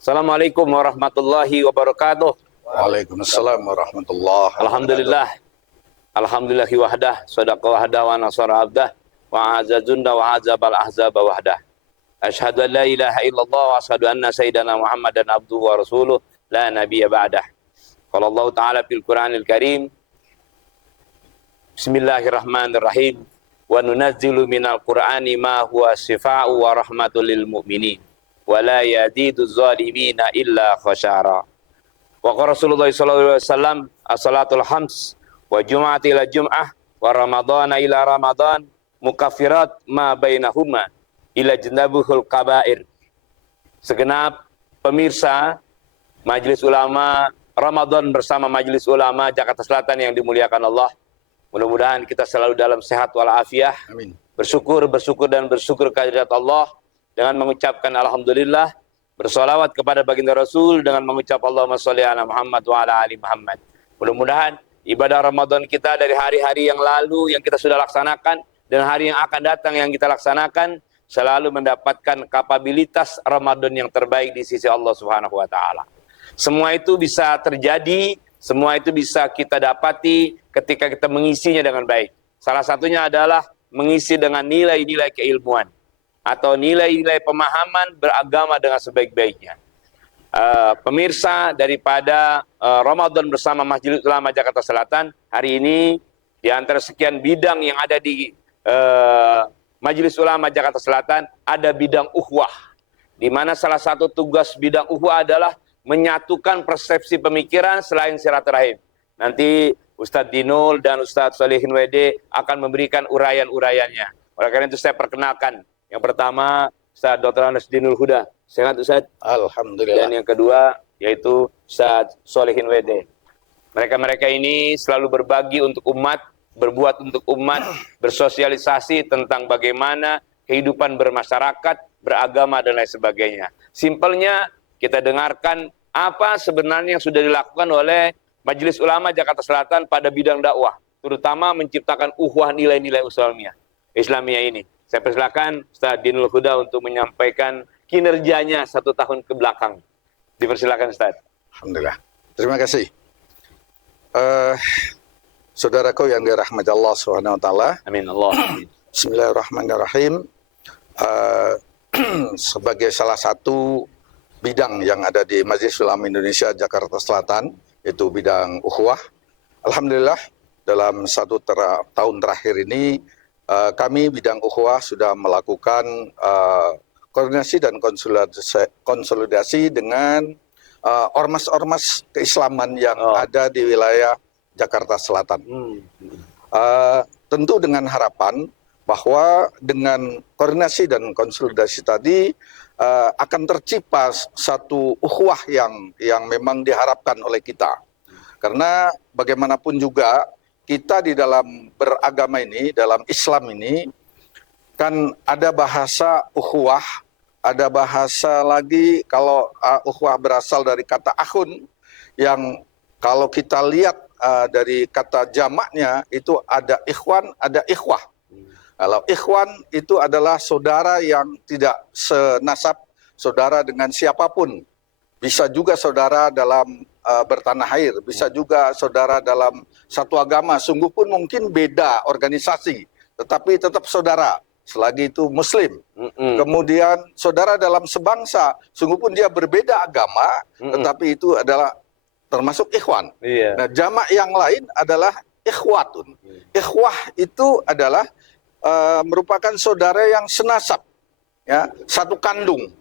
Assalamualaikum warahmatullahi wabarakatuh. Waalaikumsalam warahmatullahi wabarakatuh. Alhamdulillah. Alhamdulillahi wahdah, sadaqa wahdah wa nasara abdah, wa azazunda wa azabal ahzaba wahdah. Asyhadu an la ilaha illallah wa asyhadu anna sayyidana Muhammadan abduhu wa rasuluh la nabiyya ba'dah. Qala Allah Ta'ala fil Qur'anil Karim. Bismillahirrahmanirrahim. Wa nunazzilu minal Qur'ani ma huwa shifaa'u wa rahmatul lil mu'minin. Wa la yadidu zalimina illa khasyara. Wa qala Rasulullah sallallahu alaihi wasallam as-salatul khams wa jum'ati ila jum'ah wa ramadhana ila ramadhan mukaffirat ma bainahuma ila janabuhul kabair. Segenap pemirsa Majelis Ulama Ramadan bersama Majelis Ulama Jakarta Selatan yang dimuliakan Allah, mudah-mudahan kita selalu dalam sehat walafiat. Amin. Bersyukur kehadirat Allah dengan mengucapkan alhamdulillah, bersolawat kepada baginda Rasul dengan mengucap Allahumma sholli ala Muhammad wa ala ali Muhammad. Mudah-mudahan ibadah Ramadan kita dari hari-hari yang lalu yang kita sudah laksanakan dan hari yang akan datang yang kita laksanakan selalu mendapatkan kapabilitas Ramadan yang terbaik di sisi Allah Subhanahu wa taala. Semua itu bisa terjadi, semua itu bisa kita dapati ketika kita mengisinya dengan baik. Salah satunya adalah mengisi dengan nilai-nilai keilmuan atau nilai-nilai pemahaman beragama dengan sebaik-baiknya. Pemirsa daripada Ramadan bersama Majelis Ulama Jakarta Selatan, hari ini di antara sekian bidang yang ada di Majelis Ulama Jakarta Selatan ada bidang ukhuwah, di mana salah satu tugas bidang ukhuwah adalah menyatukan persepsi pemikiran selain silaturahim. Nanti Ustadz Dinul dan Ustadz Solihin WD akan memberikan uraian-uraiannya. Oleh karena itu saya perkenalkan. Yang pertama Ustadz Dr. Anas Dinul Huda. Sehat Ustadz? Alhamdulillah. Dan yang kedua yaitu Ustadz Solihin WD. Mereka-mereka ini selalu berbagi untuk umat, berbuat untuk umat, bersosialisasi tentang bagaimana kehidupan bermasyarakat, beragama dan lain sebagainya. Simpelnya kita dengarkan apa sebenarnya yang sudah dilakukan oleh Majelis Ulama Jakarta Selatan pada bidang dakwah, terutama menciptakan ukhuwah nilai-nilai Islamiyah ini. Saya persilakan Ustaz Dinul Huda untuk menyampaikan kinerjanya 1 tahun ke belakang. Dipersilakan Ustaz. Alhamdulillah. Terima kasih. Saudaraku yang dirahmati Allah Subhanahu wa taala. Amin Allah. Bismillahirrahmanirrahim. Sebagai salah satu bidang yang ada di Majelis Ulama Indonesia Jakarta Selatan, yaitu bidang ukhuwah. Alhamdulillah dalam 1 tahun terakhir ini kami bidang ukhuwah sudah melakukan koordinasi dan konsolidasi dengan ormas-ormas keislaman yang ada di wilayah Jakarta Selatan. Tentu dengan harapan bahwa dengan koordinasi dan konsolidasi tadi akan tercipta satu ukhuwah yang memang diharapkan oleh kita. Karena bagaimanapun juga kita di dalam beragama ini, dalam Islam ini, kan ada bahasa ukhuwah, ada bahasa lagi kalau ukhuwah berasal dari kata akhun, yang kalau kita lihat dari kata jamaknya itu ada ikhwan, ada ikhwah. Kalau ikhwan itu adalah saudara yang tidak senasab, saudara dengan siapapun. Bisa juga saudara dalam bertanah air, bisa juga saudara dalam satu agama, sungguh pun mungkin beda organisasi, tetapi tetap saudara, selagi itu muslim. Kemudian saudara dalam sebangsa, sungguh pun dia berbeda agama, tetapi itu adalah termasuk ikhwan. Nah, jamak yang lain adalah ikhwatun. Ikhwah itu adalah merupakan saudara yang senasab, ya, satu kandung.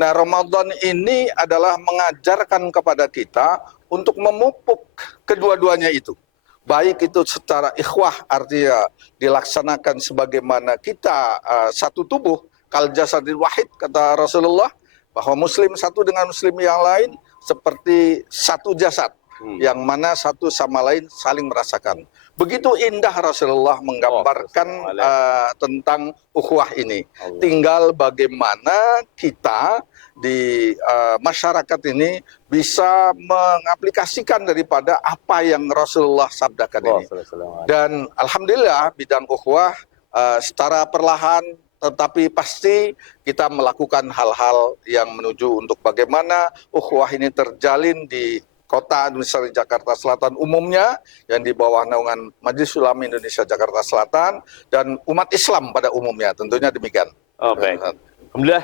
Nah, Ramadan ini adalah mengajarkan kepada kita untuk memupuk kedua-duanya itu. Baik itu secara ikhwah, artinya dilaksanakan sebagaimana kita satu tubuh, kal jasadil wahid, kata Rasulullah, bahwa muslim satu dengan muslim yang lain seperti satu jasad, yang mana satu sama lain saling merasakan. Begitu indah Rasulullah menggambarkan tentang ukhuwah ini. Tinggal bagaimana kita di masyarakat ini bisa mengaplikasikan daripada apa yang Rasulullah sabdakan ini. Dan alhamdulillah bidang ukhuwah secara perlahan tetapi pasti kita melakukan hal-hal yang menuju untuk bagaimana ukhuwah ini terjalin di kota administrasi Jakarta Selatan umumnya yang di bawah naungan Majelis Ulama Indonesia Jakarta Selatan dan umat Islam pada umumnya, tentunya demikian. Oh, baik. Alhamdulillah,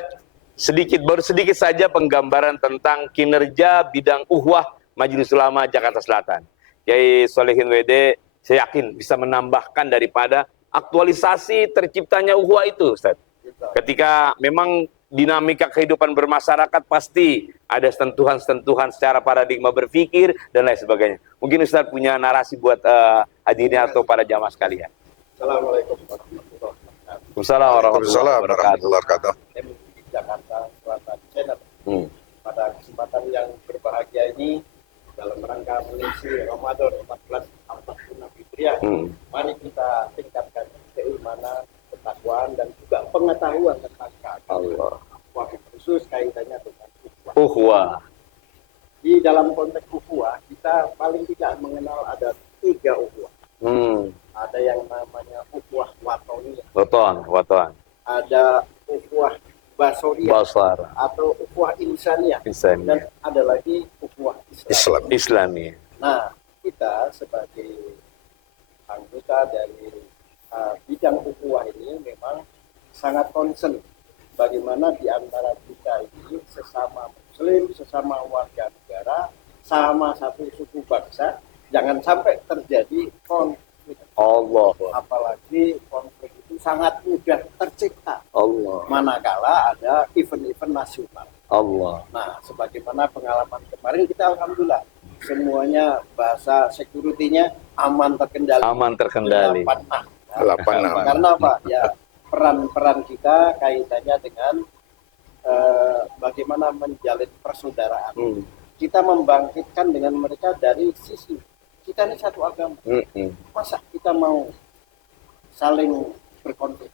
baru sedikit saja penggambaran tentang kinerja bidang ukhuwah Majelis Ulama Jakarta Selatan. Kiai Sholihin WD, saya yakin bisa menambahkan daripada aktualisasi terciptanya ukhuwah itu, Ustaz. Ketika memang dinamika kehidupan bermasyarakat pasti ada sentuhan-sentuhan secara paradigma berpikir dan lain sebagainya. Mungkin Ustaz punya narasi buat hadirin atau para jamaah sekalian. Assalamualaikum warahmatullahi wabarakatuh. Waalaikumsalam warahmatullahi wabarakatuh. Jakarta Selatan Channel. Pada kesempatan yang berbahagia ini dalam rangka mengisi Ramadan 1446 Hijriah, mari kita tingkatkan keimanan, ketakwaan dan juga pengetahuan tentang Allah. Wabil khusus kaitannya dengan Ukhuwah. Di dalam konteks ukhuwah kita paling tidak mengenal ada 3 ukhuwah. Ada yang namanya ukhuwah watoniyah. Waton. Ada ukhuwah basoriyah atau ukhuwah insaniyah. Dan ada lagi ukhuwah Islami. Nah, kita sebagai anggota dari bidang ukhuwah ini memang sangat concern bagaimana di antara kita ini sesama muslim, sesama warga negara, sama satu suku bangsa, jangan sampai terjadi konflik. Allah. Apalagi konflik itu sangat mudah tercipta. Allah. Manakala ada event-event nasional. Allah. Nah, sebagaimana pengalaman kemarin kita alhamdulillah semuanya bahasa security-nya aman terkendali. Karena apa? Ya peran-peran kita kaitannya dengan bagaimana menjalin persaudaraan. Kita membangkitkan dengan mereka dari sisi kita ini satu agama. Masa kita mau saling berkonflik?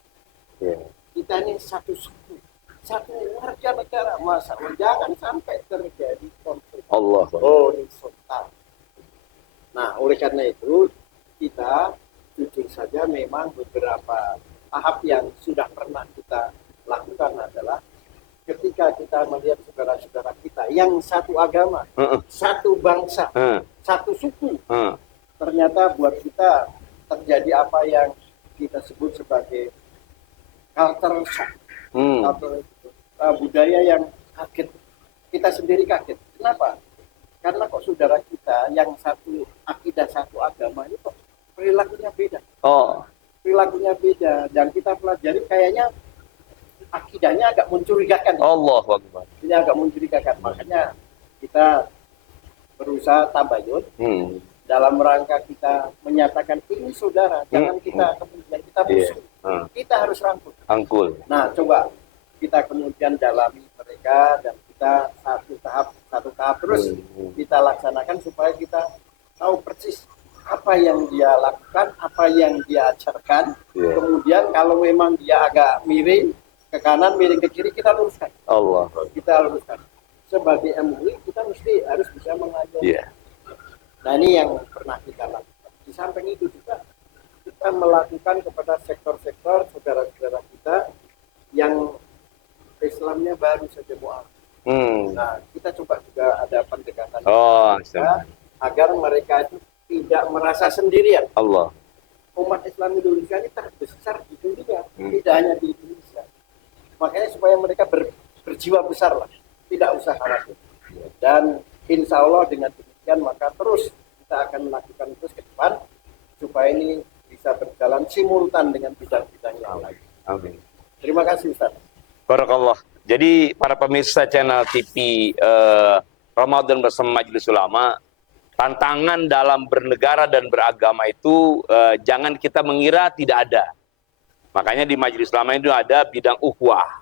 Kita ini satu suku, satu warga negara. Masa jangan sampai terjadi konflik. Allah. Horizontal. Nah, oleh karena itu kita jujur saja memang beberapa tahap yang sudah pernah kita lakukan adalah ketika kita melihat saudara-saudara kita yang satu agama, satu bangsa, satu suku, ternyata buat kita terjadi apa yang kita sebut sebagai culture shock atau budaya yang kaget. Kita sendiri kaget. Kenapa? Karena kok saudara kita yang satu akidah, satu agama ini kok perilakunya beda. Perilakunya beda dan kita pelajari kayaknya akidahnya agak mencurigakan. Allah Akbar. Ini agak mencurigakan. Makanya kita berusaha tabayun dalam rangka kita menyatakan ini saudara, jangan kita kemudian kita musuh. Kita harus rangkul. Nah, coba kita kemudian dalami mereka dan kita satu tahap terus kita laksanakan supaya kita tahu persis apa yang dia lakukan, apa yang dia ajarkan. Kemudian kalau memang dia agak miring ke kanan, miring ke kiri, kita luruskan. Allah. Kita luruskan. Sebagai MUI kita harus bisa mengayomi. Nah, ini yang pernah kita lakukan. Di samping itu juga kita melakukan kepada sektor-sektor saudara-saudara kita yang Islamnya baru saja mu'alaf. Nah, kita coba juga ada pendekatan agar mereka itu tidak merasa sendirian. Allah. Umat Islam Indonesia ini terbesar di dunia, tidak hanya di Indonesia. Makanya supaya mereka berjiwa besar lah, tidak usah khawatir. Dan insya Allah dengan demikian maka terus kita akan melakukan terus ke depan supaya ini bisa berjalan simultan dengan bidang-bidang yang lain. Amin. Terima kasih Ustaz. Barakallah. Jadi para pemirsa channel TV Ramadan bersama Majelis Ulama, tantangan dalam bernegara dan beragama itu jangan kita mengira tidak ada. Makanya di Majelis Ulama itu ada bidang ukhuwah.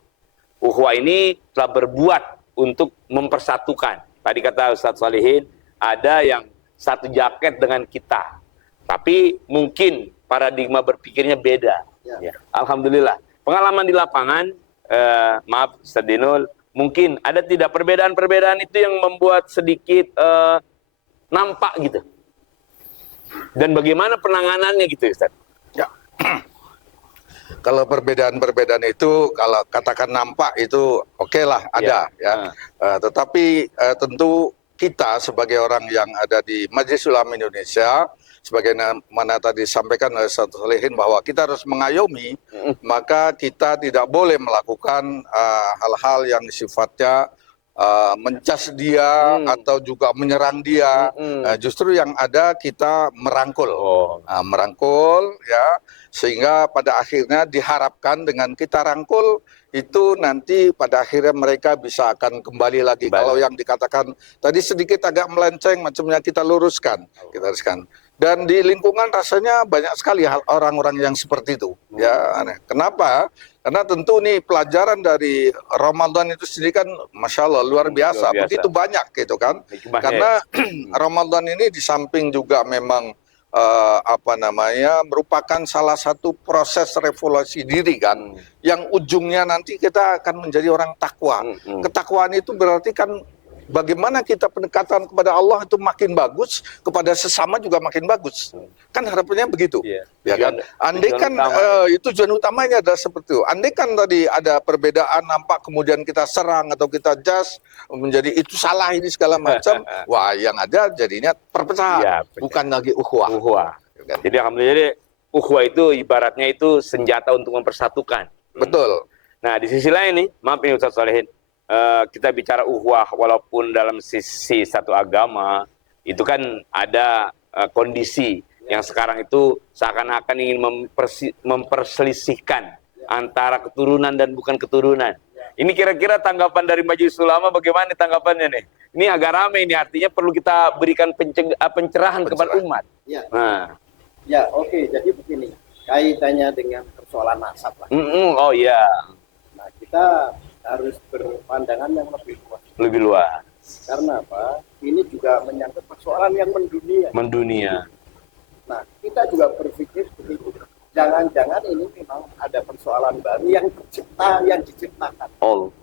Ukhuwah ini telah berbuat untuk mempersatukan. Tadi kata Ustaz Sholihin, ada yang satu jaket dengan kita. Tapi mungkin paradigma berpikirnya beda. Ya. Alhamdulillah. Pengalaman di lapangan, maaf Ustaz Dinul, mungkin ada tidak perbedaan-perbedaan itu yang membuat sedikit nampak gitu. Dan bagaimana penanganannya gitu Ustaz? Ya. Kalau perbedaan-perbedaan itu kalau katakan nampak itu oke lah ada ya. Tetapi tentu kita sebagai orang yang ada di Majelis Ulama Indonesia, sebagaimana tadi disampaikan oleh Ustaz Solihin bahwa kita harus mengayomi, maka kita tidak boleh melakukan hal-hal yang sifatnya mencas dia atau juga menyerang dia. Justru yang ada kita merangkul, merangkul ya, sehingga pada akhirnya diharapkan dengan kita rangkul itu nanti pada akhirnya mereka bisa akan kembali lagi. Kalau yang dikatakan tadi sedikit agak melenceng macamnya kita luruskan, Dan di lingkungan rasanya banyak sekali orang-orang yang seperti itu. Ya, kenapa? Karena tentu nih pelajaran dari Ramadan itu sendiri kan, masya Allah luar biasa. Begitu banyak gitu kan. Karena Ramadan ini di samping juga memang merupakan salah satu proses revolusi diri kan, yang ujungnya nanti kita akan menjadi orang takwa. Ketakwaan itu berarti kan bagaimana kita pendekatan kepada Allah itu makin bagus, kepada sesama juga makin bagus. Kan harapannya begitu. Ya kan? Andai kan tujuan utamanya adalah seperti itu. Andai kan tadi ada perbedaan nampak kemudian kita serang atau kita jas menjadi itu salah ini segala macam, wah yang ada jadinya perpecahan, bukan lagi ukhuwah. Jadi alhamdulillah ukhuwah itu ibaratnya itu senjata untuk mempersatukan. Betul. Nah di sisi lain nih, maaf ini Ustaz Solihin, kita bicara ukhuwah walaupun dalam sisi satu agama itu kan ada kondisi yang sekarang itu seakan-akan ingin memperselisihkan antara keturunan dan bukan keturunan. Ini kira-kira tanggapan dari Majelis Ulama bagaimana tanggapannya nih? Ini agak ramai ini, artinya perlu kita berikan pencerahan kepada umat. Ya, oke. Jadi begini, kaitannya dengan persoalan nasab lah. Oh iya. Nah, kita harus berpandangan yang lebih luas. Lebih luas. Karena apa? Ini juga menyangkut persoalan yang mendunia. Nah, kita juga berpikir begitu. Jangan-jangan ini memang ada persoalan baru yang diciptakan.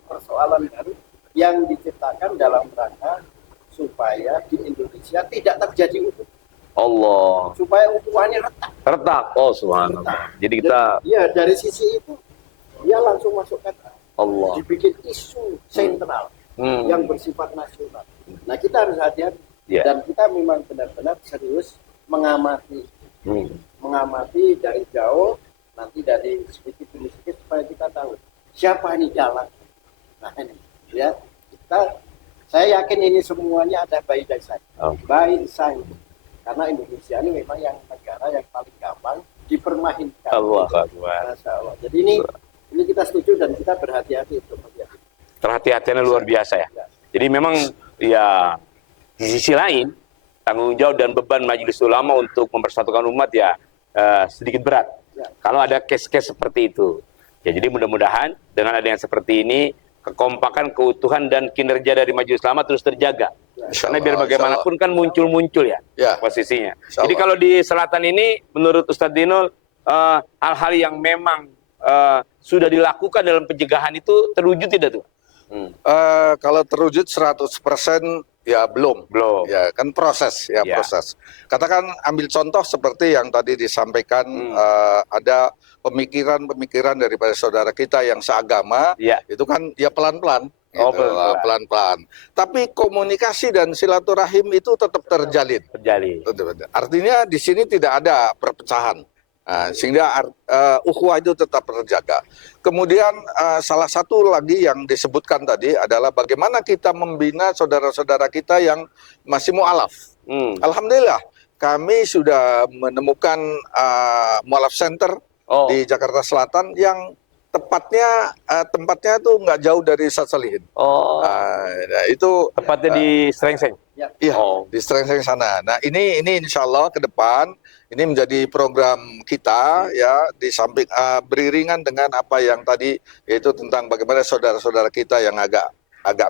Persoalan baru yang diciptakan dalam rangka supaya di Indonesia tidak terjadi ukhuwah. Supaya ukhuwahnya retak. Subhanallah. Jadi kita dari sisi itu dia langsung masukkan dibikin isu sentral yang bersifat nasional. Nah, kita harus hati-hati dan kita memang benar-benar serius mengamati dari jauh, nanti dari sedikit demi sedikit supaya kita tahu siapa ini jalan. Nah ini ya, saya yakin ini semuanya ada by design. Karena Indonesia ini memang yang negara yang paling gampang dipermainkan. Masya Allah. Jadi ini kita setuju dan kita berhati-hati untuk melihat. Terhati-hatiannya luar biasa ya. Jadi memang ya di sisi lain tanggung jawab dan beban Majelis Ulama untuk mempersatukan umat ya sedikit berat. Kalau ada case-case seperti itu. Ya jadi mudah-mudahan dengan adanya seperti ini kekompakan, keutuhan dan kinerja dari Majelis Ulama terus terjaga. Karena biar bagaimanapun kan muncul-muncul ya posisinya. Jadi kalau di selatan ini menurut Ustadz Dinul hal-hal yang memang sudah dilakukan dalam pencegahan itu terwujud tidak tuh? Kalau terwujud 100% ya belum. Ya kan proses. Katakan ambil contoh seperti yang tadi disampaikan, ada pemikiran daripada saudara kita yang seagama, itu kan ya pelan-pelan. Pelan-pelan. Tapi komunikasi dan silaturahim itu tetap terjalin. Artinya di sini tidak ada perpecahan. Sehingga ukhuwah itu tetap terjaga. Kemudian salah satu lagi yang disebutkan tadi adalah bagaimana kita membina saudara-saudara kita yang masih mu'alaf. Alhamdulillah kami sudah menemukan mu'alaf center di Jakarta Selatan yang tempatnya itu nggak jauh dari Ustadz Solihin. Nah, itu tepatnya di Srengseng. Iya, di Srengseng sana. Nah, ini insya Allah ke depan ini menjadi program kita ya, di samping beriringan dengan apa yang tadi yaitu tentang bagaimana saudara-saudara kita yang agak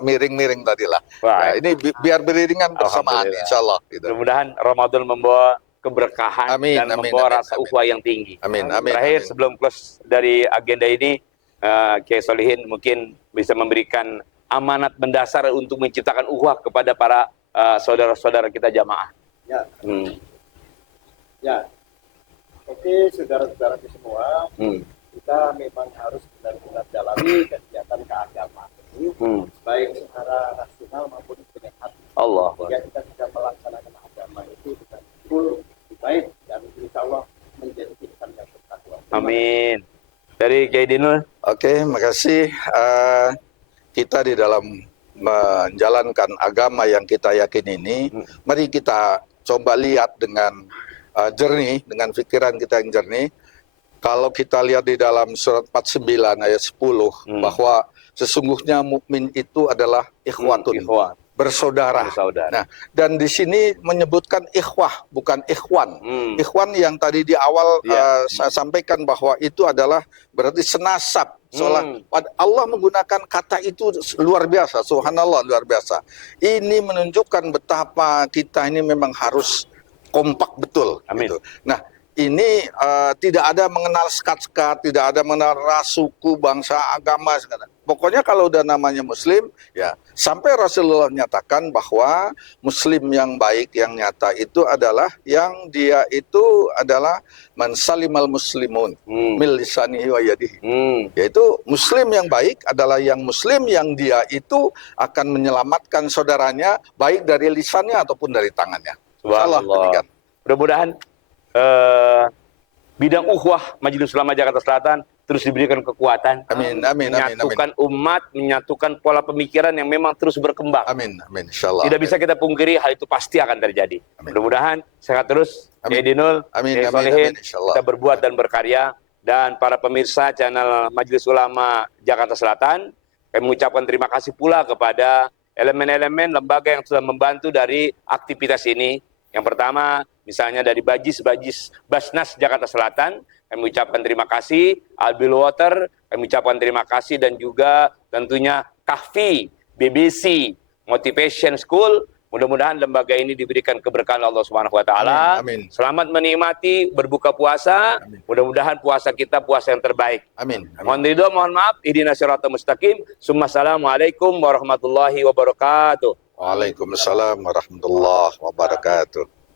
miring-miring tadi lah. Nah, ini biar beriringan bersamaan insya Allah. Gitu. Mudah-mudahan Ramadan membawa keberkahan dan membawa rasa ukhuwah yang tinggi. Terakhir sebelum close dari agenda ini, Kiai Solihin mungkin bisa memberikan amanat mendasar untuk menciptakan ukhuwah kepada para saudara-saudara kita jamaah. Oke, saudara-saudara semua, kita memang harus benar-benar dalami kegiatan keagamaan ini, baik secara nasional maupun internasional. Allah. Ya, kita bisa melaksanakan agama itu dengan full, baik, dan insya Allah menjadi insan yang bertakwa. Amin. Dari Kiai Dinul. Oke, makasih. Kita di dalam menjalankan agama yang kita yakin ini, mari kita coba lihat dengan jernih, dengan pikiran kita yang jernih. Kalau kita lihat di dalam surat 49 ayat 10, bahwa sesungguhnya mukmin itu adalah ikhwatun, bersaudara. Nah, dan di sini menyebutkan ikhwah, bukan ikhwan. Ikhwan yang tadi di awal saya sampaikan bahwa itu adalah berarti senasab. Soalnya Allah menggunakan kata itu luar biasa, subhanallah, luar biasa. Ini menunjukkan betapa kita ini memang harus kompak betul. Amin. Gitu. Nah, ini tidak ada mengenal sekat-sekat, tidak ada mengenal ras, suku, bangsa, agama. Pokoknya kalau udah namanya Muslim, ya sampai Rasulullah menyatakan bahwa Muslim yang baik, yang nyata itu adalah yang dia itu adalah man salimal muslimun min lisanihi wa yadihi. Yaitu Muslim yang baik adalah yang Muslim yang dia itu akan menyelamatkan saudaranya baik dari lisannya ataupun dari tangannya. Subhanallah. Mudah-mudahan bidang ukhuwah Majelis Ulama Jakarta Selatan terus diberikan kekuatan. Amin, amin, amin. Menyatukan umat, menyatukan pola pemikiran yang memang terus berkembang. Amin, amin, insyaallah. Tidak bisa kita pungkiri hal itu pasti akan terjadi. Mudah-mudahan sehat terus. Amin. Dinul, Amin, amin, Solihin, amin, insyaallah. kita berbuat dan berkarya. Dan para pemirsa channel Majelis Ulama Jakarta Selatan, kami mengucapkan terima kasih pula kepada elemen-elemen lembaga yang sudah membantu dari aktivitas ini. Yang pertama, misalnya dari Bajis Basnas Jakarta Selatan, kami ucapkan terima kasih. Albil Water, kami ucapkan terima kasih. Dan juga tentunya Kahfi, BBC, Motivation School. Mudah-mudahan lembaga ini diberikan keberkahan Allah Subhanahu wa taala. Amin. Selamat menikmati berbuka puasa. Mudah-mudahan puasa kita puasa yang terbaik. Amin. Mohon ridho, mohon maaf. Ihdinas siratal mustaqim. Assalamualaikum warahmatullahi wabarakatuh. Waalaikumsalam warahmatullahi wabarakatuh.